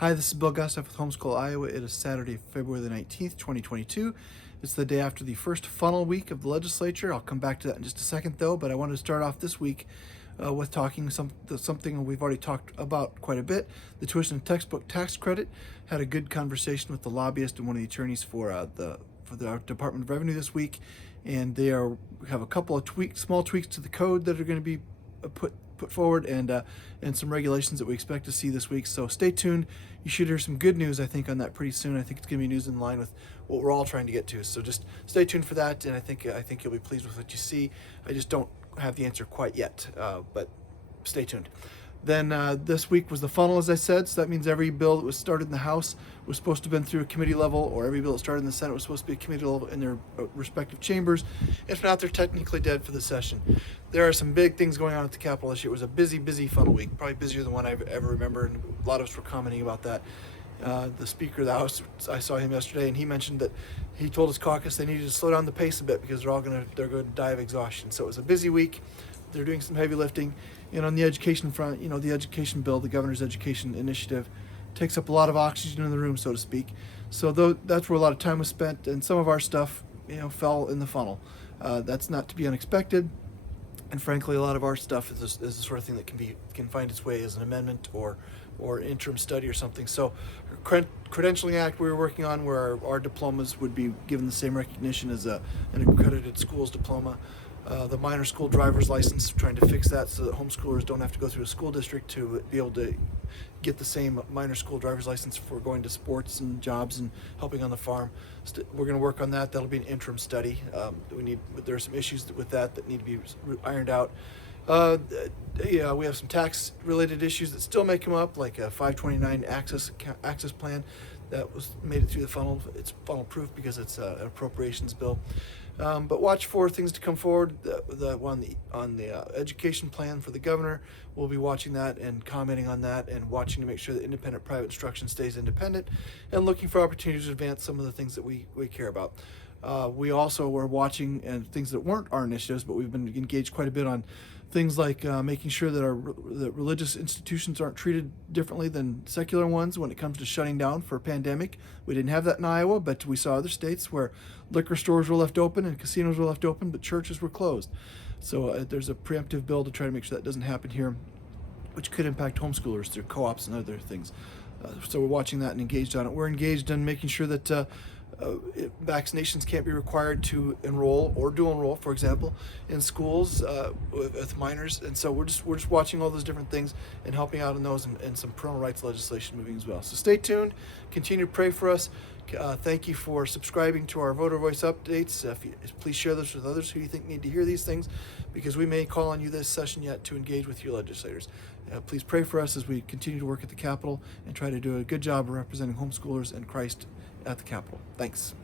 Hi, this is Bill Gustoff with Homeschool Iowa. It is Saturday, February the 19th, 2022. It's the day after the first funnel week of the legislature. I'll come back to that in just a second, though, but I wanted to start off this week with talking something we've already talked about quite a bit. The tuition and textbook tax credit. Had a good conversation with the lobbyist and one of the attorneys for the Department of Revenue this week, and they have a couple of small tweaks to the code that are going to be put forward, and some regulations that we expect to see this week. So stay tuned. You should hear some good news, I think, on that pretty soon. I think it's going to be news in line with what we're all trying to get to. So just stay tuned for that, and I think you'll be pleased with what you see. I just don't have the answer quite yet, but stay tuned. Then this week was the funnel, as I said, so that means every bill that was started in the House was supposed to have been through a committee level, or every bill that started in the Senate was supposed to be a committee level in their respective chambers. If not, they're technically dead for the session. There are some big things going on at the Capitol this year. It was a busy funnel week, probably busier than one I've ever remembered, and a lot of us were commenting about that. The Speaker of the House, I saw him yesterday, and he mentioned that he told his caucus they needed to slow down the pace a bit because they're going to die of exhaustion. So it was a busy week. They're doing some heavy lifting. And on the education front, the education bill, the governor's education initiative, takes up a lot of oxygen in the room, so to speak. So that's where a lot of time was spent, and some of our stuff, fell in the funnel. That's not to be unexpected. And frankly, a lot of our stuff is the sort of thing that can find its way as an amendment or interim study or something. So, Credentialing Act we were working on, where our diplomas would be given the same recognition as an accredited school's diploma. The minor school driver's license, trying to fix that so that homeschoolers don't have to go through a school district to be able to get the same minor school driver's license for going to sports and jobs and helping on the farm. We're going to work on that. That'll be an interim study. There are some issues with that need to be ironed out. We have some tax-related issues that still may come up, like a 529 access plan that made it through the funnel. It's funnel-proof because it's an appropriations bill. But watch for things to come forward. The one on the education plan for the governor, we'll be watching that and commenting on that, and watching to make sure that independent private instruction stays independent, and looking for opportunities to advance some of the things that we care about. We also were watching and things that weren't our initiatives, but we've been engaged quite a bit on things like making sure that that religious institutions aren't treated differently than secular ones when it comes to shutting down for a pandemic. We didn't have that in Iowa, but we saw other states where liquor stores were left open and casinos were left open, but churches were closed. So there's a preemptive bill to try to make sure that doesn't happen here, which could impact homeschoolers through co-ops and other things. So we're watching that and engaged on it. We're engaged in making sure that vaccinations can't be required to enroll or dual enroll, for example, in schools with minors. And so we're just watching all those different things and helping out in those, and some parental rights legislation moving as well. So stay tuned. Continue to pray for us. Thank you for subscribing to our Voter Voice updates. Please share this with others who you think need to hear these things, because we may call on you this session yet to engage with your legislators. Please pray for us as we continue to work at the Capitol and try to do a good job of representing homeschoolers and Christ at the Capitol. Thanks.